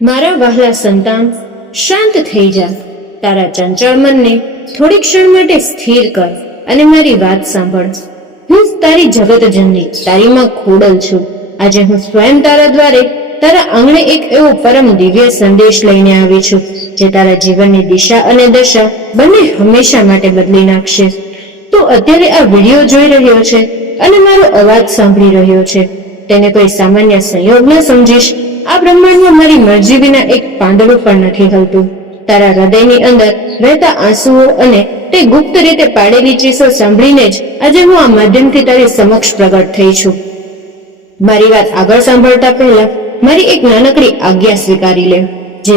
મારા વહાલા સંતાન, શાંત થઈ જા. તારા ચંચળ મનને થોડી ક્ષણ માટે સ્થિર કર અને મારી વાત સાંભળ. હું તારી જગત જનની, તારી માં ખોડલ છું. આજે હું સ્વયં તારા દ્વારે તારા આંગણે એક એવો પરમ દિવ્ય સંદેશ લઈને આવી છું જે તારા જીવનની દિશા અને દશા બંને હંમેશા માટે બદલી નાખશે. તું અત્યારે આ વિડીયો જોઈ રહ્યો છે અને મારો અવાજ સાંભળી રહ્યો છે, તેને કોઈ સામાન્ય સંયોગ ન સમજીશ. આ બ્રહ્માંડમાં મારી મરજી વિના એક પાંદડું પણ નથી હલતું. તારા હૃદયની અંદર વહેતા આંસુઓ અને તે ગુપ્ત રીતે પાડેલી ચીસો સાંભળીને જ આજે હું આ માધ્યમથી તારી સમક્ષ પ્રગટ થઈ છું. મારી વાત આગળ સાંભળતા પહેલા મારી એક નાનકડી આજ્ઞા સ્વીકારી લે. જે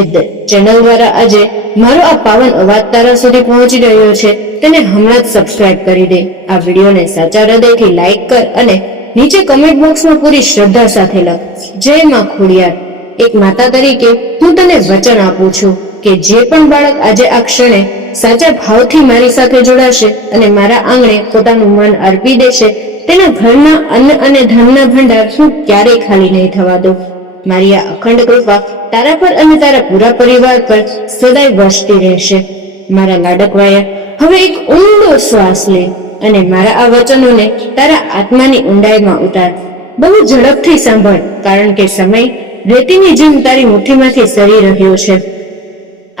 ચેનલ દ્વારા આજે મારો આ પાવન અવાજ તારા સુધી પહોંચી રહ્યો છે તેને હમણાં જ સબસ્ક્રાઇબ કરી દે. આ વિડીયોને સાચા હૃદયથી લાઈક કર અને નીચે કમેન્ટ બોક્સમાં પૂરી શ્રદ્ધા સાથે લખ, જય માં ખોડિયાર. એક માતા તરીકે હું તને વચન આપું છું કે જે પણ બાળક આજે આ ક્ષણે સાચા ભાવથી મારી સાથે જોડાશે અને મારા આંગણે પોતાનું મન અર્પી દેશે, તેના ઘરના અન્ન અને ધનના ભંડાર હું ક્યારેય ખાલી નહીં થવા દઉં. મારી આ અખંડ કૃપા તારા પર અને તારા પૂરા પરિવાર પર સદાય વરસતી રહેશે. મારા લાડકવાયા, હવે એક ઊંડો શ્વાસ લે અને મારા આ વચનોને તારા આત્માની ઊંડાઈમાં ઉતાર. બહુ ઝડપથી સાંભળ, કારણ કે સમય રેતીની જેમ તારી મુઠ્ઠીમાંથી સરી રહ્યો છે.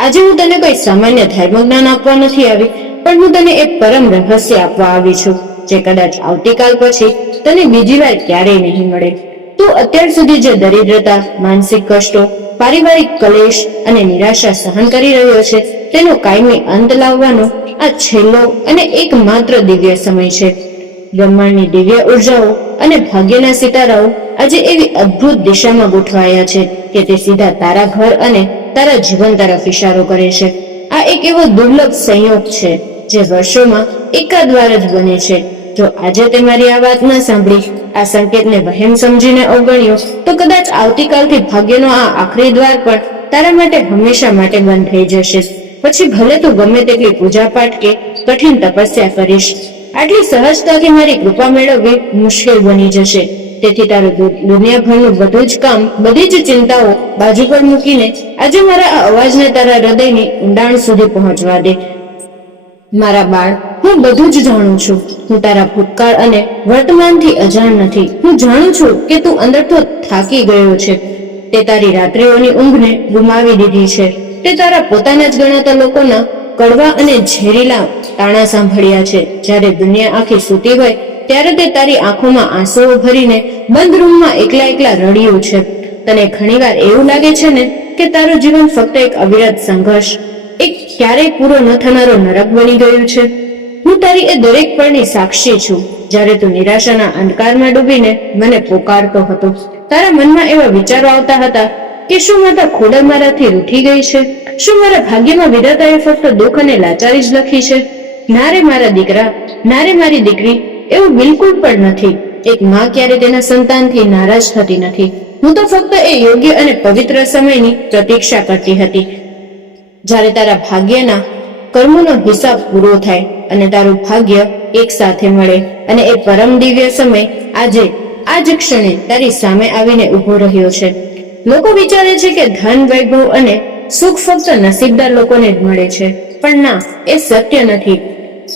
આજે હું તને કોઈ સામાન્ય ધર્મ જ્ઞાન આપવા નથી આવી, પણ હું તને એક પરમ રહસ્ય આપવા આવી છું જે કદાચ આવતીકાલ પછી તને બીજી વાર ક્યારેય નહીં મળે. તું અત્યાર સુધી જે દરિદ્રતા, માનસિક કષ્ટો, પારિવારિક કલેશ અને નિરાશા સહન કરી રહ્યો છે તેનો કાયમી અંત લાવવાનો આ છેલ્લો અને એકમાત્ર દિવ્ય સમય છે. બ્રહ્માંડની દિવ્ય ઉર્જાઓ અને ભાગ્યના સિતારાઓ આજે એવી અદ્ભુત દિશામાં ગોઠવાયા છે કે તે સીધા તારા ઘર અને તારા જીવન તરફ ઇશારો કરે છે. આ એક એવો દુર્લભ સંયોગ છે જે વર્ષોમાં એકાદ વાર જ બને છે. જો આજે તે મારી આ વાત ન સાંભળી, આ સંકેતને વહેમ સમજીને અવગણ્યો, તો કદાચ આવતીકાલથી ભાગ્યનો આ આખરી દ્વાર પણ તારા માટે હંમેશા માટે બંધ થઈ જશે. પછી ભલે તું ગમે તેટલી પૂજા પાઠ કે કઠિન તપસ્યા કરીશ, આટલી સહજતાથી મારી કૃપા મેળવવી મુશ્કેલ બની જશે. તેથી તારું દુનિયાભરનું બધું જ કામ, બધી જ ચિંતાઓ બાજુ પર મૂકીને આજે મારા આ અવાજને તારા હૃદયની ઊંડાણ સુધી પહોંચવા દે. મારા બાળ, હું બધું જ જાણું છું. હું તારા ભૂતકાળ અને વર્તમાનથી અજાણ નથી. હું જાણું છું કે તું અંદરથી થાકી ગયો છે. તે તારી રાત્રિઓની ઊંઘને ગુમાવી દીધી છે. તે તારા પોતાના જ ગણાતા લોકોના કડવા અને ઝેરીલા તાણા સાંભળ્યા છે. જ્યારે દુનિયા આખી સૂતી હોય ત્યારે તે તારી આંખોમાં આંસુઓ ભરીને બંધ રૂમમાં એકલા એકલા રડ્યું છે. તને ઘણીવાર એવું લાગે છે ને કે તારું જીવન ફક્ત એક અવિરત સંઘર્ષ, એક ક્યારેય પૂરો ન થનારો નરક બની ગયું છે. હું તારી એ દરેક પળની સાક્ષી છું. જ્યારે તું નિરાશાના અંધકારમાં ડૂબીને મને પોકારતો હતો, તારા મનમાં એવા વિચારો આવતા હતા કે શું માતા ખોડલ મારાથી રૂઠી ગઈ છે? શું મારા ભાગ્યમાં વિધાતાએ ફક્ત દુઃખ અને લાચારી જ લખી છે? ના રે મારા દીકરા, ના રે મારી દીકરી, એવું બિલકુલ પણ નથી. એક માં ક્યારે તેના સંતાનથી નારાજ થતી નથી. હું તો ફક્ત એ યોગ્ય અને પવિત્ર સમયની પ્રતીક્ષા કરતી હતી જ્યારે તારા ભાગ્યના કર્મોનો હિસાબ પૂરો થાય અને તારું ભાગ્ય એક સાથે મળે. અને એ પરમ દિવ્ય સમય આજે આ જ ક્ષણે તારી સામે આવીને ઉભો રહ્યો છે. લોકો વિચારે છે કે ધન, વૈભવ અને સુખ ફક્ત નસીબદાર લોકોને જ મળે છે, પણ ના, એ સત્ય નથી.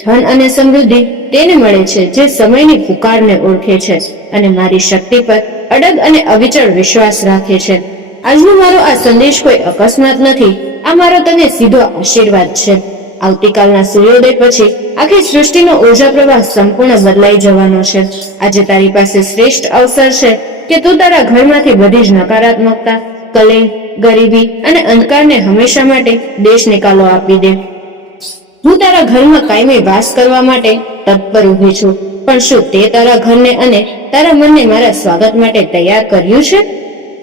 ધન અને સમૃદ્ધિ તેને મળે છે જે સમયની પુકારને ઓળખે છે અને મારી શક્તિ પર અડગ અને અવિચળ વિશ્વાસ રાખે છે. આજનો મારો આ સંદેશ કોઈ અકસ્માત નથી. આ મારો તને સીધો આશીર્વાદ છે. આવતીકાલના સૂર્યોદય પછી આખી સૃષ્ટિનો ઉર્જા પ્રવાહ સંપૂર્ણ બદલાઈ જવાનો છે. આજે તારી પાસે શ્રેષ્ઠ અવસર છે કે તું તારા ઘરમાંથી બધી જ નકારાત્મકતા, કલેશ, ગરીબી અને અંધકારને હંમેશા માટે દેશ નિકાલો આપી દે. હું તારા ઘરમાં કાયમી વાસ કરવા માટે તત્પર ઊભી છું. પણ શું તે તારા ઘરને અને તારા મનને મારા સ્વાગત માટે તૈયાર કર્યું છે?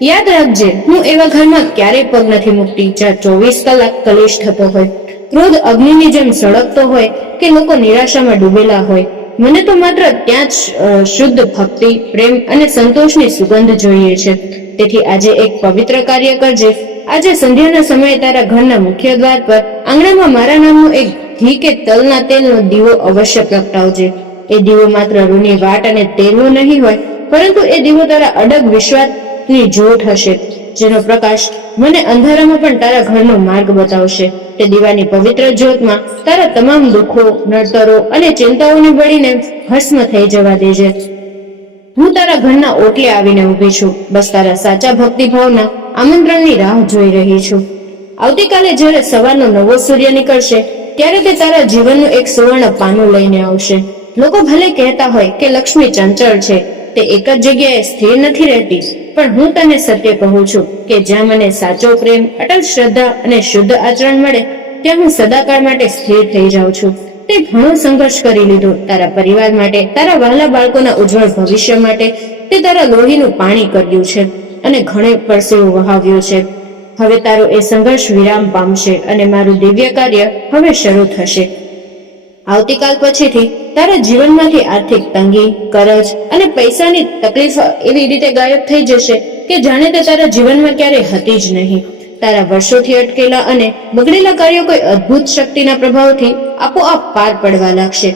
યાદ રાખજે, હું એવા ઘરમાં ક્યારેય પગ નથી મૂકતી જ્યાં 24 કલાક કલેશ થતો હોય, ક્રોધ અગ્નિની જેમ સળગતો હોય કે લોકો નિરાશામાં ડૂબેલા હોય. મને તો માત્ર ત્યાં જ શુદ્ધ ભક્તિ, પ્રેમ અને સંતોષની સુગંધ જોઈએ છે. તેથી આજે એક પવિત્ર કાર્ય કરજે. આજે સંધ્યાના સમયે તારા ઘરના મુખ્ય દ્વાર પર આંગણામાં મારા નામનો એક ઘી કે તલના તેલનો દીવો અવશ્ય પ્રગટાવજે. એ દીવો માત્ર રૂની વાટ અને તેલનો નહીં હોય, પરંતુ એ દીવો તારા અડગ વિશ્વાસની જ્યોત હશે જેનો પ્રકાશ મને અંધારામાં પણ તારા ઘરનો માર્ગ બતાવશે. તે દીવાની પવિત્ર જ્યોતમાં તારા તમામ દુઃખો, નડતરો અને ચિંતાઓને બળીને ભસ્મ થઈ જવા દેજે. હું તારા ઘરના ઓટલે આવીને ઊભી છું, બસ તારા સાચા ભક્તિભાવના આમંત્રણની રાહ જોઈ રહી છું. આવતીકાલે જ્યારે સવારનો નવો સૂર્ય નીકળશે ત્યારે તે તારા જીવનનું એક સુવર્ણ પાનું લઈને આવશે. લોકો ભલે કહેતા હોય કે લક્ષ્મી ચંચળ છે, તે એક જ જગ્યાએ સ્થિર નથી રહેતી, પણ હું તને સત્ય કહું છું કે જ્યાં મને સાચો પ્રેમ, અટલ શ્રદ્ધા અને શુદ્ધ આચરણ મળે ત્યાં હું સદાકાળ માટે સ્થિર થઈ જાઉં છું. તે ઘણો સંઘર્ષ કરી લીધો તારા પરિવાર માટે, તારા વહાલા બાળકોના ઉજ્જવળ ભવિષ્ય માટે. તે તારા લોહીનું પાણી કર્યું છે અને ઘણે પરસેવો વહાવ્યો છે. હવે તારો એ સંઘર્ષ વિરામ પામશે અને મારું દિવ્ય કાર્ય હવે શરૂ થશે. આવતીકાલ પછીથી તારા જીવનમાંથી આર્થિક તંગી, કરજ અને પૈસાની તકલીફ એવી રીતે ગાયબ થઈ જશે કે જાણે તે તારા જીવનમાં ક્યારેય હતી જ નહીં. તારા વર્ષોથી અટકેલા અને બગડેલા કાર્યો કોઈ અદ્ભુત શક્તિના પ્રભાવથી આપોઆપ પાર પડવા લાગશે.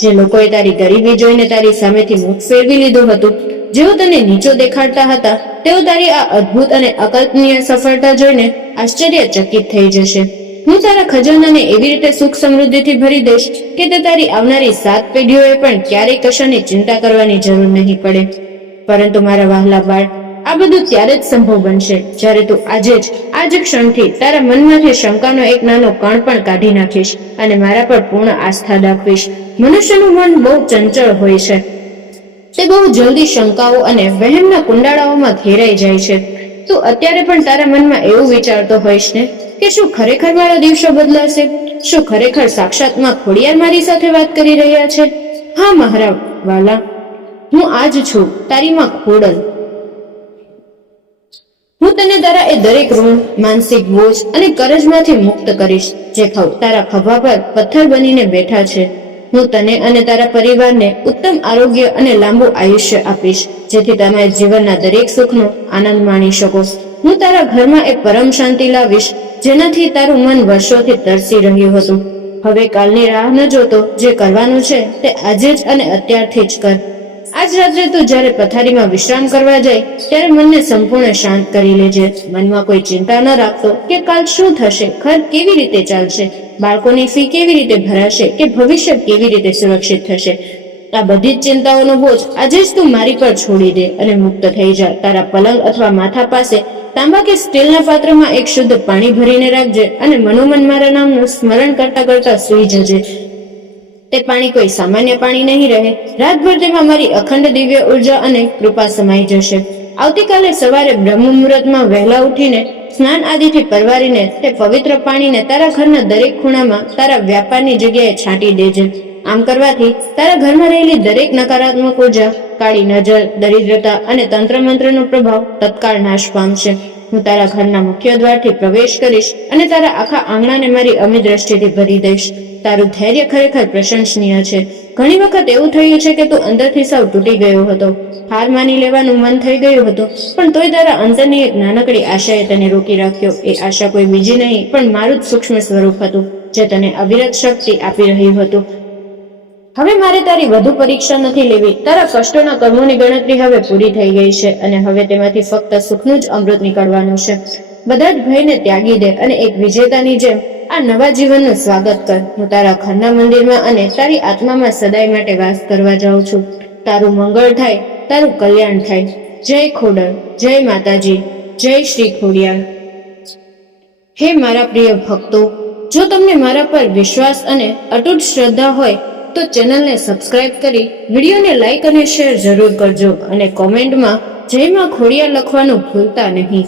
જે લોકોએ તારી ગરીબી જોઈને તારી સામેથી મુખ ફેરવી લીધું હતું, જેઓ તને નીચો દેખાડતા હતા, તેઓ તારી આ અદ્ભુત અને અકલ્પનીય સફળતા જોઈને આશ્ચર્યચકિત થઈ જશે. હું તારા ખજાનાને એવી રીતે સુખ સમૃદ્ધિથી ભરી દઈશ કે તે તારી આવનારી 7 પેઢીઓએ પણ ક્યારેય કશાની ચિંતા કરવાની જરૂર નહીં પડે. પરંતુ મારા વહાલા બાળ, આ બધું ત્યારે જ સંભવ બનશે જ્યારે તું આજે જ આ જ ક્ષણથી તારા મનમાંથી શંકાનો એક નાનો કણ પણ કાઢી નાખીશ અને મારા પર પૂર્ણ આસ્થા દાખવીશ. મનુષ્યનું મન બહુ ચંચળ હોય છે. તે બહુ જલ્દી શંકાઓ અને વહેમના કુંડાળાઓમાં ઘેરાઈ જાય છે. તું અત્યારે પણ તારા મનમાં એવું વિચારતો હોઈશ ને કે શું ખરેખર મારા દિવસો બદલાશે? શું ખરેખર સાક્ષાતમાં ખોડિયાર મારી સાથે વાત કરી રહ્યા છે? હા મારા વાલા, હું આજ છું, તારી માં ખોડલ. હું તને તારા એ દરેક ઋણ, માનસિક બોજ અને કરજમાંથી મુક્ત કરીશ જે તારા ખભા પર પથ્થર બનીને બેઠા છે. હું તને અને તારા પરિવારને ઉત્તમ આરોગ્ય અને લાંબુ આયુષ્ય આપીશ જેથી તમે જીવનના દરેક સુખનો આનંદ માણી શકો. હું તારા ઘરમાં એ પરમ શાંતિ લાવીશ જેનાથી તારું મન વર્ષોથી તરસી રહ્યું હતું. હવે કાલની રાહ ન જોતો, જે કરવાનું છે તે આજે જ અને અત્યારથી જ કર. આજ રાત્રે તું જ્યારે પથારીમાં વિશ્રામ કરવા જાય ત્યારે મનને સંપૂર્ણ શાંત કરી લેજે. મનમાં કોઈ ચિંતા ન રાખતો કે કાલ શું થશે, ઘર કેવી રીતે ચાલશે, બાળકોની ફી કેવી રીતે ભરાશે કે ભવિષ્ય કેવી રીતે સુરક્ષિત થશે. આ બધી જ ચિંતાઓનો બોજ આજે જ તું મારી પર છોડી દે અને મુક્ત થઈ જા. તારા પલંગ અથવા માથા પાસે તાંબા કે સ્ટીલના પાત્રમાં એક શુદ્ધ પાણી ભરીને રાખજે અને મનોમન મારા નામનું સ્મરણ કરતા કરતા સૂઈ જજે. તે પાણી કોઈ સામાન્ય પાણી નહીં રહે. રાતભર તેમાં મારી અખંડ દિવ્ય ઉર્જા અને કૃપા સમાઈ જશે. આવતીકાલે સવારે બ્રહ્મ મુહૂર્તમાં વહેલા ઉઠીને સ્નાન આદિથી પરવારીને તે પવિત્ર પાણીને તારા ઘરના દરેક ખૂણામાં તારા વ્યાપારની જગ્યાએ છાંટી દેજે. આમ કરવાથી તારા ઘરમાં રહેલી દરેક નકારાત્મક ઉર્જા, કાળી નજર, દરિદ્રતા અને તંત્ર મંત્રનો પ્રભાવ તત્કાળ નાશ પામશે. હું તારા ઘરના મુખ્ય દ્વારથી પ્રવેશ કરીશ અને તારા આખા આંગણાને મારી અમી દ્રષ્ટિથી ભરી દઈશ. તારું ધૈર્ય ખરેખર પ્રશંસનીય છે. ઘણી વખત એવું થયું છે કે તું અંદરથી સાવ તૂટી ગયો હતો, હાર માની લેવાનું મન થઈ ગયું હતું, પણ તોય તારા અંતરની એક નાનકડી આશાએ તને રોકી રાખ્યો. એ આશા કોઈ બીજી નહીં પણ મારું જ સૂક્ષ્મ સ્વરૂપ હતું જે તને અવિરત શક્તિ આપી રહ્યું હતું. હવે મારે તારી વધુ પરીક્ષા નથી લેવી. તારા કષ્ટોના કર્મોની ગણતરી હવે પૂરી થઈ ગઈ છે અને હવે તેમાંથી ફક્ત સુખનું જ અમૃત નીકળવાનું છે. બધા જ ભયને ત્યાગી દે અને એક વિજેતાની જેમ આ નવા જીવનનું સ્વાગત કર. હું તારા ઘરના મંદિરમાં અને તારી આત્મામાં સદાય માટે વાસ કરવા જાઉં છું. તારું મંગળ થાય, તારું કલ્યાણ થાય. જય ખોડલ, જય માતાજી, જય શ્રી ખોડિયાર. હે મારા પ્રિય ભક્તો, જો તમને મારા પર વિશ્વાસ અને અતૂટ શ્રદ્ધા હોય તો ચેનલને સબસ્ક્રાઇબ કરી વિડીયોને લાઈક અને શેર જરૂર કરજો અને કોમેન્ટમાં જય માં ખોડિયાર લખવાનું ભૂલતા નહીં.